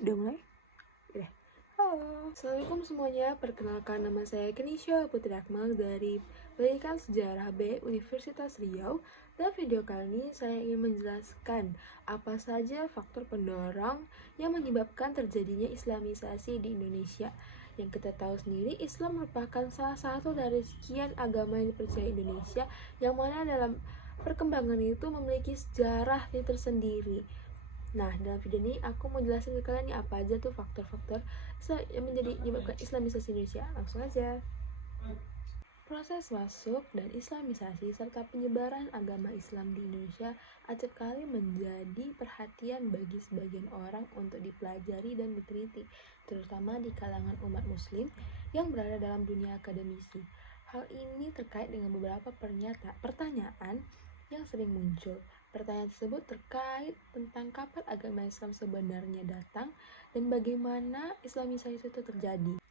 Udah mulai? Udah. Halo, Assalamualaikum semuanya. Perkenalkan, nama saya Kenisha Putri Akmal dari Pendidikan Sejarah B Universitas Riau. Dalam video kali ini saya ingin menjelaskan apa saja faktor pendorong yang menyebabkan terjadinya Islamisasi di Indonesia. Yang kita tahu sendiri, Islam merupakan salah satu dari sekian agama yang dipercaya Indonesia, yang mana dalam perkembangan itu memiliki sejarah yang tersendiri. Nah, dalam video ini aku mau jelasin ke kalian nih apa aja tuh faktor-faktor yang menyebabkan Islamisasi Indonesia. Langsung aja. Proses masuk dan Islamisasi serta penyebaran agama Islam di Indonesia acap kali menjadi perhatian bagi sebagian orang untuk dipelajari dan diteliti, terutama di kalangan umat muslim yang berada dalam dunia akademisi. Hal ini terkait dengan beberapa pertanyaan yang sering muncul. Pertanyaan tersebut terkait tentang kapan agama Islam sebenarnya datang dan bagaimana Islamisasi itu terjadi.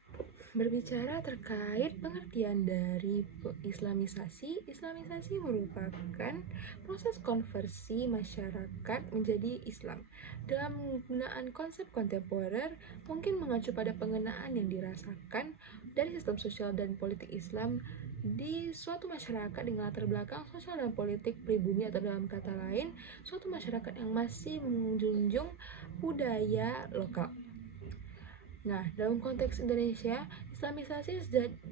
Berbicara terkait pengertian dari Islamisasi, Islamisasi merupakan proses konversi masyarakat menjadi Islam. Dalam penggunaan konsep kontemporer, mungkin mengacu pada pengenaan yang dirasakan dari sistem sosial dan politik Islam di suatu masyarakat dengan latar belakang sosial dan politik pribumi, atau dalam kata lain, suatu masyarakat yang masih menjunjung budaya lokal. Nah, dalam konteks Indonesia, Islamisasi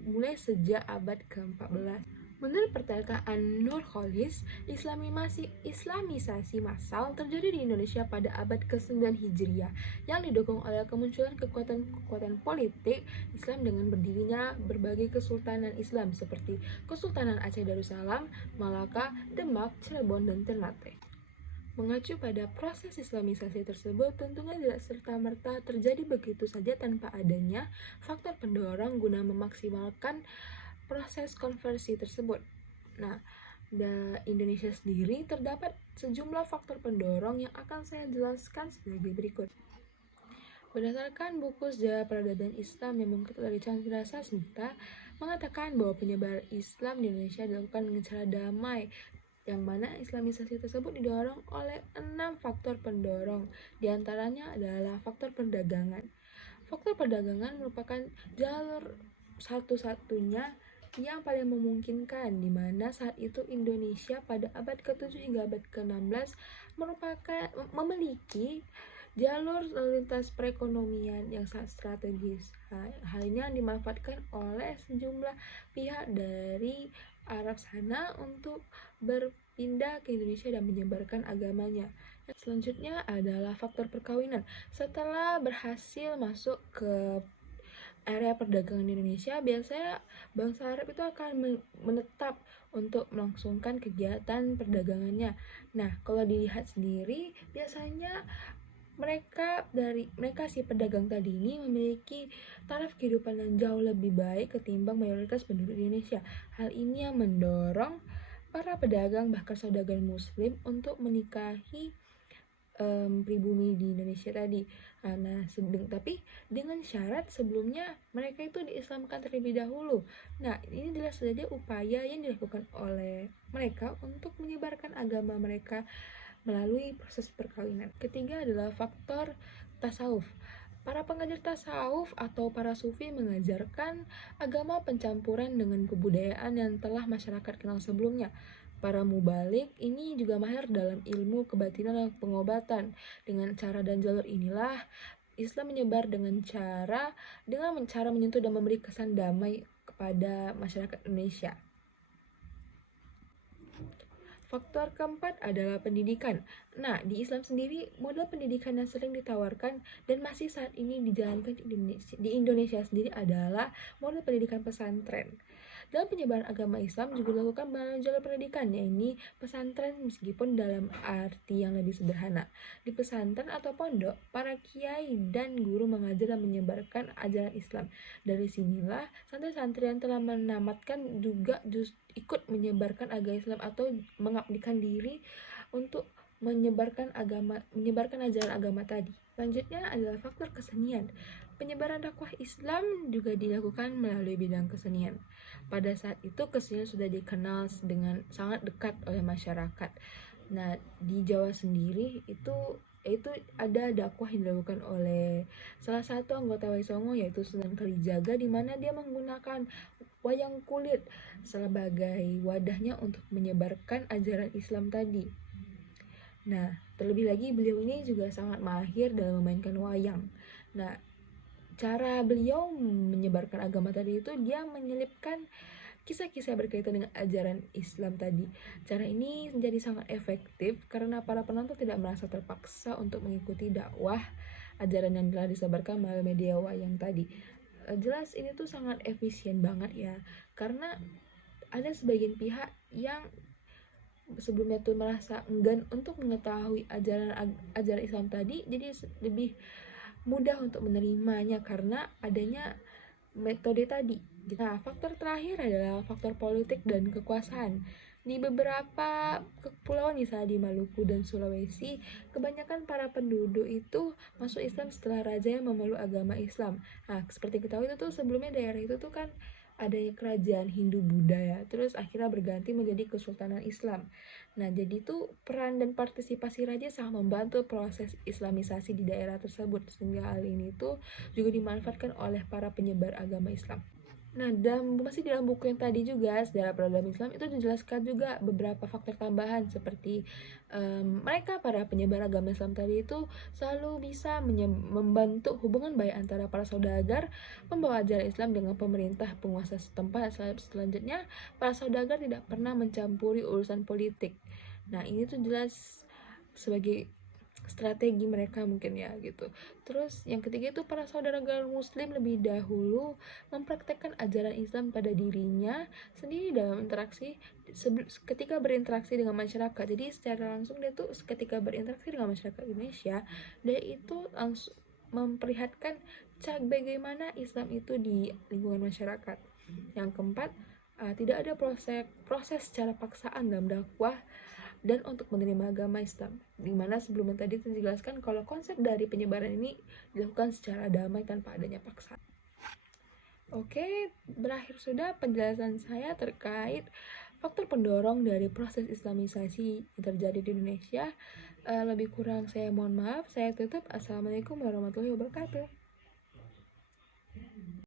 mulai sejak abad ke-14. Menurut pertakaan Nurcholish, Islamisasi massal terjadi di Indonesia pada abad ke-9 Hijriah yang didukung oleh kemunculan kekuatan politik Islam dengan berdirinya berbagai kesultanan Islam seperti Kesultanan Aceh Darussalam, Malaka, Demak, Cirebon, dan Ternate. Mengacu pada proses Islamisasi tersebut tentunya tidak serta-merta terjadi begitu saja tanpa adanya faktor pendorong guna memaksimalkan proses konversi tersebut. Nah, di Indonesia sendiri terdapat sejumlah faktor pendorong yang akan saya jelaskan sebagai berikut. Berdasarkan buku Sejarah Peradaban Islam yang mengutip dari Chandra Sasmita, mengatakan bahwa penyebaran Islam di Indonesia dilakukan dengan cara damai, yang mana Islamisasi tersebut didorong oleh 6 faktor pendorong. Di antaranya adalah faktor perdagangan. Faktor perdagangan merupakan jalur satu-satunya yang paling memungkinkan, di mana saat itu Indonesia pada abad ke-7 hingga abad ke-16 memiliki jalur lalu lintas perekonomian yang sangat strategis. Hal ini yang dimanfaatkan oleh sejumlah pihak dari Arab sana untuk berpindah ke Indonesia dan menyebarkan agamanya. Selanjutnya adalah faktor perkawinan. Setelah berhasil masuk ke area perdagangan di Indonesia, biasanya bangsa Arab itu akan menetap untuk melangsungkan kegiatan perdagangannya. Nah, kalau dilihat sendiri, biasanya mereka si pedagang tadi ini memiliki taraf kehidupan yang jauh lebih baik ketimbang mayoritas penduduk di Indonesia. Hal ini yang mendorong para pedagang bahkan saudagar muslim untuk menikahi pribumi di Indonesia tadi. Tapi dengan syarat sebelumnya mereka itu diislamkan terlebih dahulu. Nah, ini adalah saja upaya yang dilakukan oleh mereka untuk menyebarkan agama mereka melalui proses perkawinan. Ketiga adalah faktor tasawuf. Para pengajar tasawuf atau para sufi mengajarkan agama pencampuran dengan kebudayaan yang telah masyarakat kenal sebelumnya. Para mubalik ini juga mahir dalam ilmu kebatinan dan pengobatan. Dengan cara dan jalur inilah Islam menyebar dengan cara menyentuh dan memberi kesan damai kepada masyarakat Indonesia. Faktor keempat adalah pendidikan. Nah, di Islam sendiri, model pendidikan yang sering ditawarkan dan masih saat ini dijalankan di Indonesia sendiri adalah model pendidikan pesantren. Dalam penyebaran agama Islam juga dilakukan melalui jalur pendidikan, yaitu pesantren, meskipun dalam arti yang lebih sederhana. Di pesantren atau pondok, para kiai dan guru mengajar dan menyebarkan ajaran Islam. Dari sinilah santri-santri yang telah menamatkan juga ikut menyebarkan agama Islam atau mengabdikan diri untuk menyebarkan ajaran agama tadi. Selanjutnya adalah faktor kesenian. Penyebaran dakwah Islam juga dilakukan melalui bidang kesenian. Pada saat itu kesenian sudah dikenal dengan sangat dekat oleh masyarakat. Nah, di Jawa sendiri itu yaitu ada dakwah yang dilakukan oleh salah satu anggota Wali Songo, yaitu Sunan Kalijaga, di mana dia menggunakan wayang kulit sebagai wadahnya untuk menyebarkan ajaran Islam tadi. Nah, terlebih lagi beliau ini juga sangat mahir dalam memainkan wayang. Nah, cara beliau menyebarkan agama tadi itu dia menyelipkan kisah-kisah berkaitan dengan ajaran Islam tadi. Cara ini menjadi sangat efektif karena para penonton tidak merasa terpaksa untuk mengikuti dakwah ajaran yang telah disebarkan melalui media wayang tadi. Jelas ini tuh sangat efisien banget ya, karena ada sebagian pihak yang sebelumnya tuh merasa enggan untuk mengetahui ajaran Islam tadi, jadi lebih mudah untuk menerimanya karena adanya metode tadi. Nah, faktor terakhir adalah faktor politik dan kekuasaan. Di beberapa kepulauan misalnya di Maluku dan Sulawesi, kebanyakan para penduduk itu masuk Islam setelah raja yang memeluk agama Islam. Nah, seperti kita tahu itu tuh sebelumnya daerah itu tuh kan adanya kerajaan Hindu Buddha ya, terus akhirnya berganti menjadi Kesultanan Islam. Nah, jadi tuh peran dan partisipasi raja sangat membantu proses Islamisasi di daerah tersebut, sehingga hal ini tuh juga dimanfaatkan oleh para penyebar agama Islam. Nah, masih dalam buku yang tadi juga, Sejarah Peradaban Islam, itu dijelaskan juga beberapa faktor tambahan seperti mereka para penyebar agama Islam tadi itu selalu bisa membantu hubungan baik antara para saudagar membawa ajaran Islam dengan pemerintah penguasa setempat. Selanjutnya, para saudagar tidak pernah mencampuri urusan politik. Nah, ini tuh jelas sebagai strategi mereka mungkin ya gitu. Terus yang ketiga itu para saudagar muslim lebih dahulu mempraktekkan ajaran Islam pada dirinya sendiri dalam interaksi ketika berinteraksi dengan masyarakat. Jadi secara langsung dia tuh ketika berinteraksi dengan masyarakat Indonesia, dia itu langsung memperlihatkan bagaimana Islam itu di lingkungan masyarakat. Yang keempat, tidak ada proses secara paksaan dalam dakwah dan untuk menerima agama Islam, dimana sebelumnya tadi dijelaskan kalau konsep dari penyebaran ini dilakukan secara damai tanpa adanya paksaan. Oke, berakhir sudah penjelasan saya terkait faktor pendorong dari proses Islamisasi yang terjadi di Indonesia. Lebih kurang saya mohon maaf, saya tutup. Assalamualaikum warahmatullahi wabarakatuh.